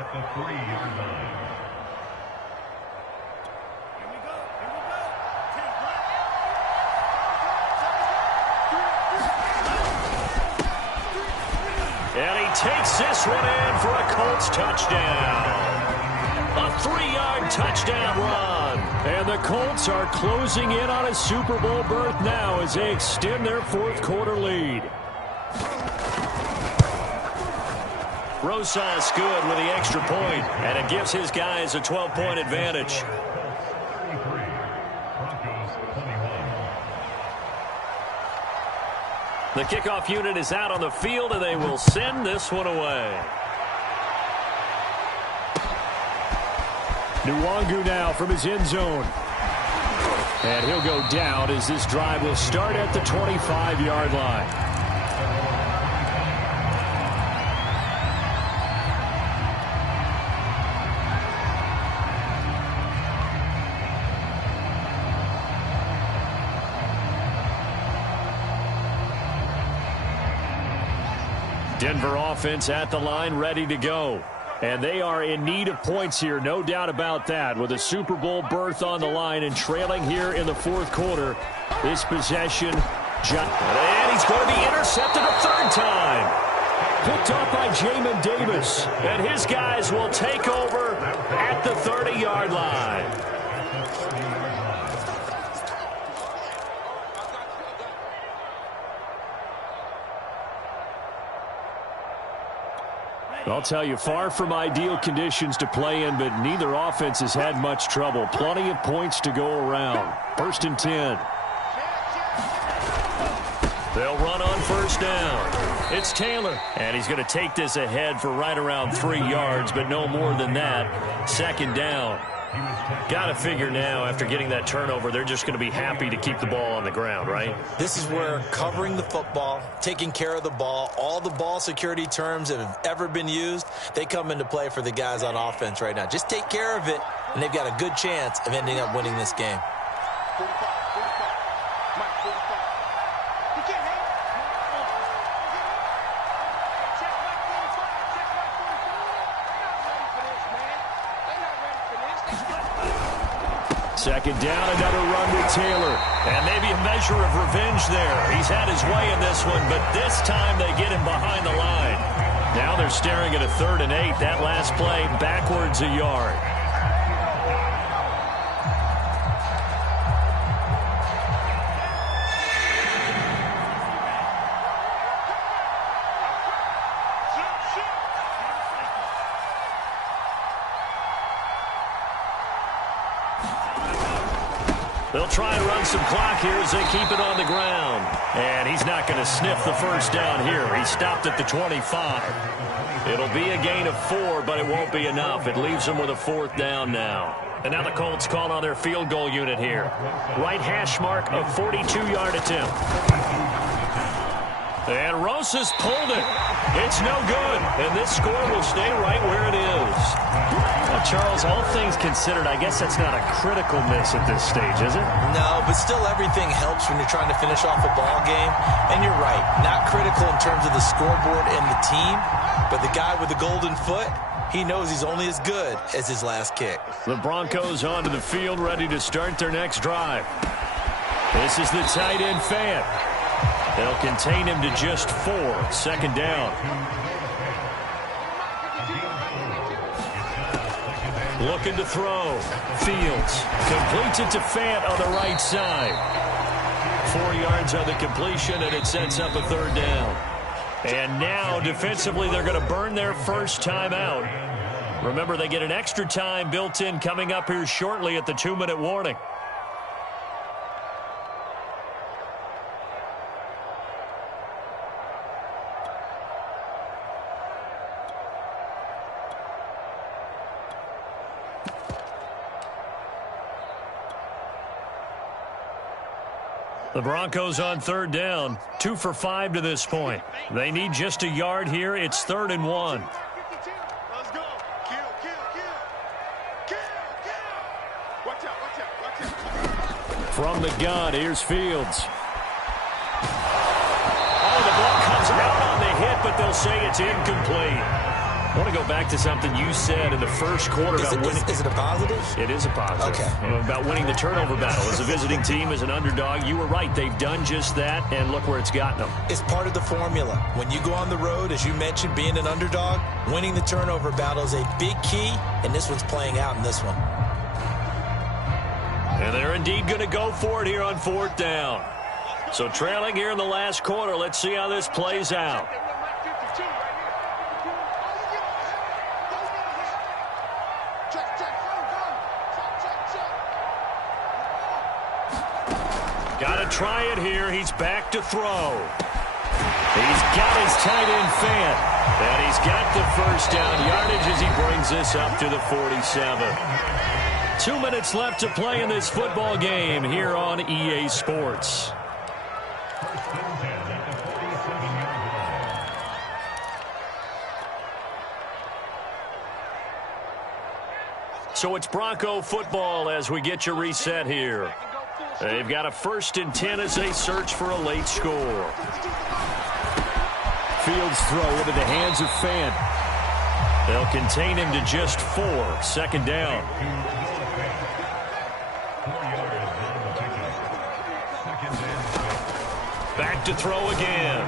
takes this one in for a Colts touchdown. A 3-yard touchdown run. And the Colts are closing in on a Super Bowl berth now as they extend their fourth-quarter lead. Rosas good with the extra point, and it gives his guys a 12-point advantage. The kickoff unit is out on the field, and they will send this one away. Nwangu now from his end zone. And he'll go down as this drive will start at the 25-yard line. Denver offense at the line, ready to go. And they are in need of points here, no doubt about that, with a Super Bowl berth on the line and trailing here in the fourth quarter. This possession, and he's going to be intercepted a third time. Picked up by Jamin Davis, and his guys will take over at the 30-yard line. I'll tell you, far from ideal conditions to play in, but neither offense has had much trouble. Plenty of points to go around. 1st and 10. They'll run on first down. It's Taylor, and he's going to take this ahead for right around 3 yards, but no more than that. 2nd down. Got to figure now, after getting that turnover, they're just going to be happy to keep the ball on the ground, right? This is where covering the football, taking care of the ball, all the ball security terms that have ever been used, they come into play for the guys on offense right now. Just take care of it, and they've got a good chance of ending up winning this game. 45, 45. Mike, 45. You can't hang. Check Mike 45. Check Mike 45. They're not ready for this, man. They're not ready for this. 2nd down, another run with Taylor. And maybe a measure of revenge there. He's had his way in this one, but this time they get him behind the line. Now they're staring at a 3rd and 8. That last play backwards a yard. They'll try and run some clock here as they keep it on the ground. And he's not going to sniff the first down here. He stopped at the 25. It'll be a gain of 4, but it won't be enough. It leaves them with a 4th down now. And now the Colts call on their field goal unit here. Right hash mark of 42-yard attempt. And Rosas pulled it. It's no good. And this score will stay right where it is. Well, Charles, all things considered, I guess that's not a critical miss at this stage, is it? No, but still everything helps when you're trying to finish off a ball game. And you're right, not critical in terms of the scoreboard and the team, but the guy with the golden foot, he knows he's only as good as his last kick. The Broncos onto the field, ready to start their next drive. This is the tight end Fant. They'll contain him to just 4. 2nd down. Looking to throw. Fields completes it to Fant on the right side. 4 yards on the completion, and it sets up a 3rd down. And now, defensively, they're going to burn their first time out. Remember, they get an extra time built in coming up here shortly at the 2-minute warning. The Broncos on 3rd down, 2 for 5 to this point. They need just a yard here. It's 3rd and 1. Let's go. Kill, kill, kill. Kill, kill. Watch out, watch out, watch out. From the gun, here's Fields. Oh, the ball comes out on the hit, but they'll say it's incomplete. I want to go back to something you said in the first quarter about winning. Is it a positive? It is a positive. Okay. About winning the turnover battle. As a visiting team, as an underdog, you were right. They've done just that, and look where it's gotten them. It's part of the formula. When you go on the road, as you mentioned, being an underdog, winning the turnover battle is a big key, and this one's playing out in this one. And they're indeed going to go for it here on 4th down. So trailing here in the last quarter. Let's see how this plays out. Got to try it here. He's back to throw. He's got his tight end Fant. And he's got the first down yardage as he brings this up to the 47. 2 minutes left to play in this football game here on EA Sports. So it's Bronco football as we get you reset here. They've got a 1st and 10 as they search for a late score. Fields throw into the hands of Fant. They'll contain him to just 4. 2nd down. Back to throw again.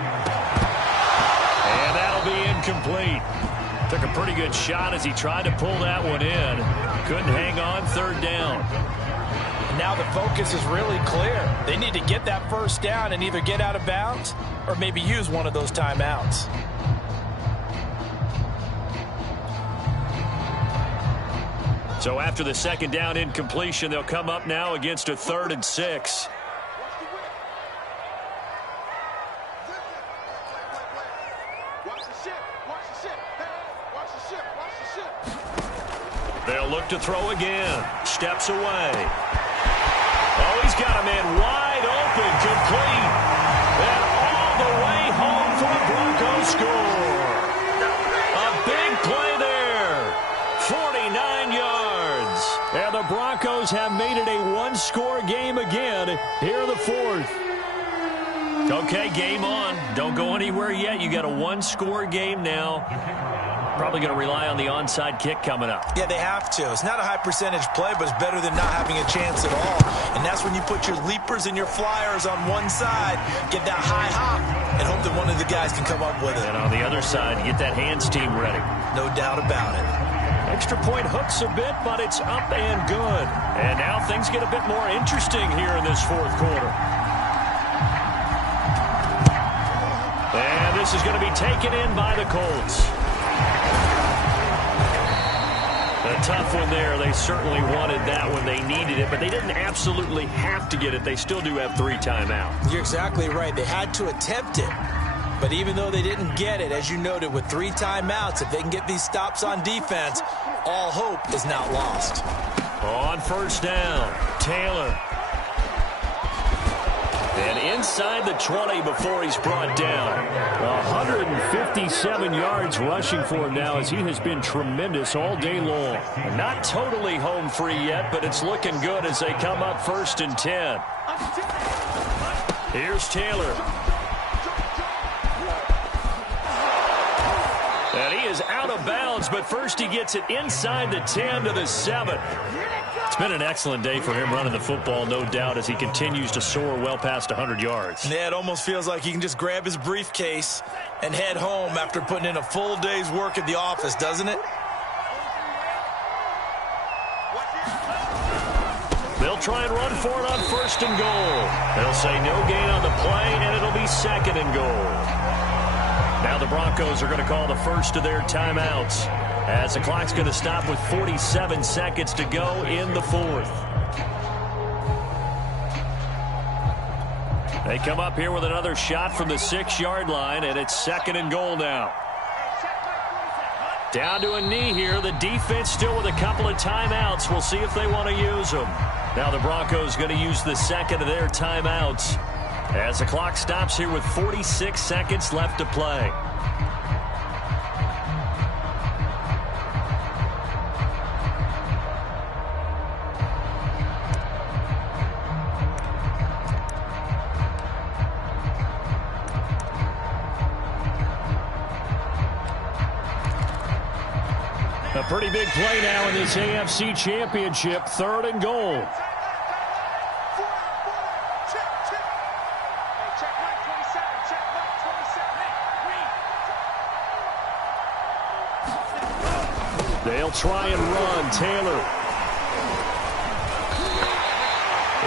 And that'll be incomplete. Took a pretty good shot as he tried to pull that one in. Couldn't hang on. 3rd down. Now the focus is really clear. They need to get that first down and either get out of bounds or maybe use one of those timeouts. So after the 2nd down incompletion, they'll come up now against a 3rd and 6. They'll look to throw again. Steps away. Oh, he's got a man wide open, complete. And all the way home for a Broncos score. A big play there. 49 yards. And the Broncos have made it a one-score game again here in the 4th. Okay, game on. Don't go anywhere yet. You got a one-score game now. Probably going to rely on the onside kick coming up. Yeah, they have to. It's not a high percentage play, but it's better than not having a chance at all. And that's when you put your leapers and your flyers on one side, get that high hop, and hope that one of the guys can come up with it. And on the other side, get that hands team ready. No doubt about it. Extra point hooks a bit, but it's up and good. And now things get a bit more interesting here in this 4th quarter. And this is going to be taken in by the Colts. A tough one there. They certainly wanted that when they needed it, but they didn't absolutely have to get it. They still do have 3 timeouts. You're exactly right. They had to attempt it. But even though they didn't get it, as you noted, with 3 timeouts, if they can get these stops on defense, all hope is not lost. On 1st down, Taylor. And inside the 20 before he's brought down. 157 yards rushing for him now as he has been tremendous all day long. Not totally home free yet, but it's looking good as they come up 1st and 10. Here's Taylor. And he is out of bounds, but first he gets it inside the 10 to the 7. It's been an excellent day for him running the football, no doubt, as he continues to soar well past 100 yards. Yeah, it almost feels like he can just grab his briefcase and head home after putting in a full day's work at the office, doesn't it? They'll try and run for it on 1st and goal. They'll say no gain on the play, and it'll be 2nd and goal. Now the Broncos are going to call the first of their timeouts, as the clock's going to stop with 47 seconds to go in the 4th. They come up here with another shot from the 6-yard line, and it's 2nd and goal now. Down to a knee here. The defense still with a couple of timeouts. We'll see if they want to use them. Now the Broncos going to use the 2nd of their timeouts, as the clock stops here with 46 seconds left to play. A pretty big play now in this AFC Championship. 3rd and goal. They'll try and run. Taylor.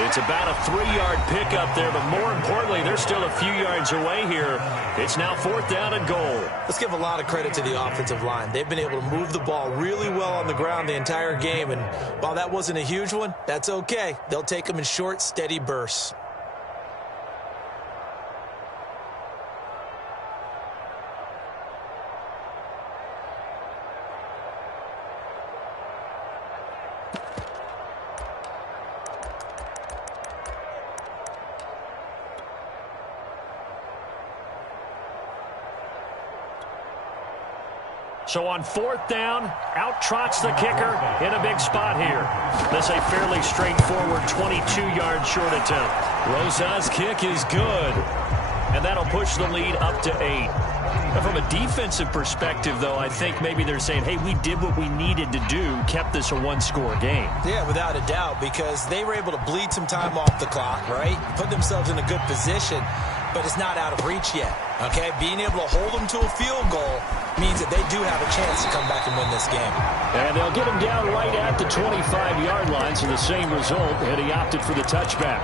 It's about a 3-yard pickup there, but more importantly, they're still a few yards away here. It's now 4th down and goal. Let's give a lot of credit to the offensive line. They've been able to move the ball really well on the ground the entire game, and while that wasn't a huge one, that's okay. They'll take them in short, steady bursts. So on 4th down, out trots the kicker in a big spot here. This a fairly straightforward 22-yard short attempt. Rosa's kick is good, and that'll push the lead up to 8. Now, from a defensive perspective, though, I think maybe they're saying, hey, we did what we needed to do, kept this a one-score game. Yeah, without a doubt, because they were able to bleed some time off the clock, right? Put themselves in a good position, but it's not out of reach yet, okay? Being able to hold them to a field goal means that they do have a chance to come back and win this game. And they'll get him down right at the 25-yard line, so the same result, and he opted for the touchback.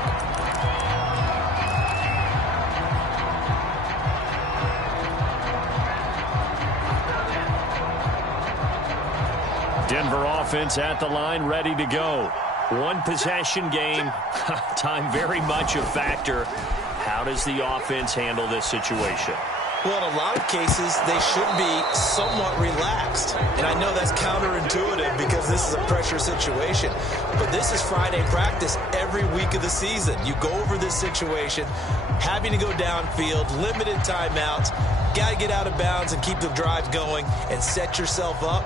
Denver offense at the line, ready to go. One possession game, time very much a factor. How does the offense handle this situation? Well, in a lot of cases, they should be somewhat relaxed. And I know that's counterintuitive because this is a pressure situation. But this is Friday practice every week of the season. You go over this situation, having to go downfield, limited timeouts, got to get out of bounds and keep the drive going and set yourself up.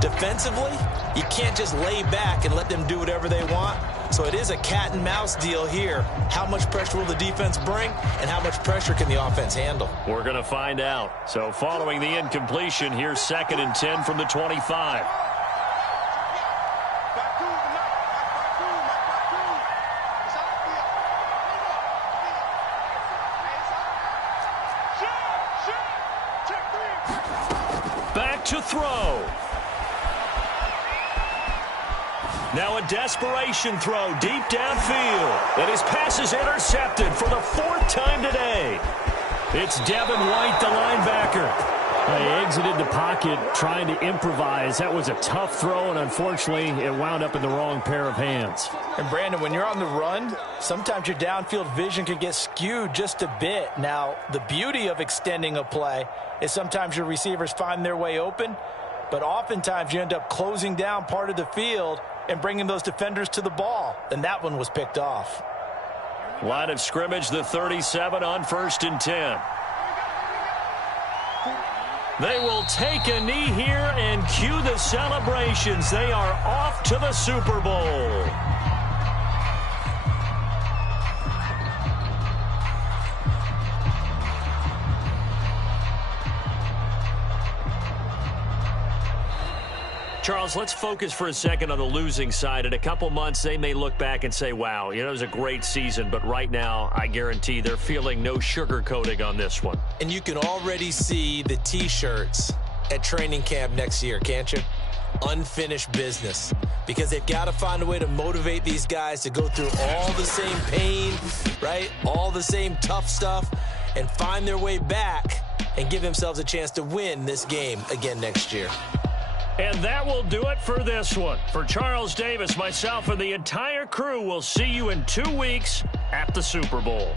Defensively, you can't just lay back and let them do whatever they want. So it is a cat and mouse deal here. How much pressure will the defense bring, and how much pressure can the offense handle? We're going to find out. So following the incompletion, here's 2nd and 10 from the 25. Back to throw. Now a desperation throw deep downfield. And his pass is intercepted for the 4th time today. It's Devin White, the linebacker. He exited the pocket trying to improvise. That was a tough throw, and unfortunately, it wound up in the wrong pair of hands. And, Brandon, when you're on the run, sometimes your downfield vision can get skewed just a bit. Now, the beauty of extending a play is sometimes your receivers find their way open, but oftentimes you end up closing down part of the field and bringing those defenders to the ball, and that one was picked off. Line of scrimmage, the 37 on 1st and 10. They will take a knee here and cue the celebrations. They are off to the Super Bowl. Charles, let's focus for a second on the losing side. In a couple months, they may look back and say, wow, it was a great season. But right now, I guarantee they're feeling no sugarcoating on this one. And you can already see the T-shirts at training camp next year, can't you? Unfinished business. Because they've got to find a way to motivate these guys to go through all the same pain, right? All the same tough stuff, and find their way back and give themselves a chance to win this game again next year. And that will do it for this one. For Charles Davis, myself, and the entire crew, we'll see you in 2 weeks at the Super Bowl.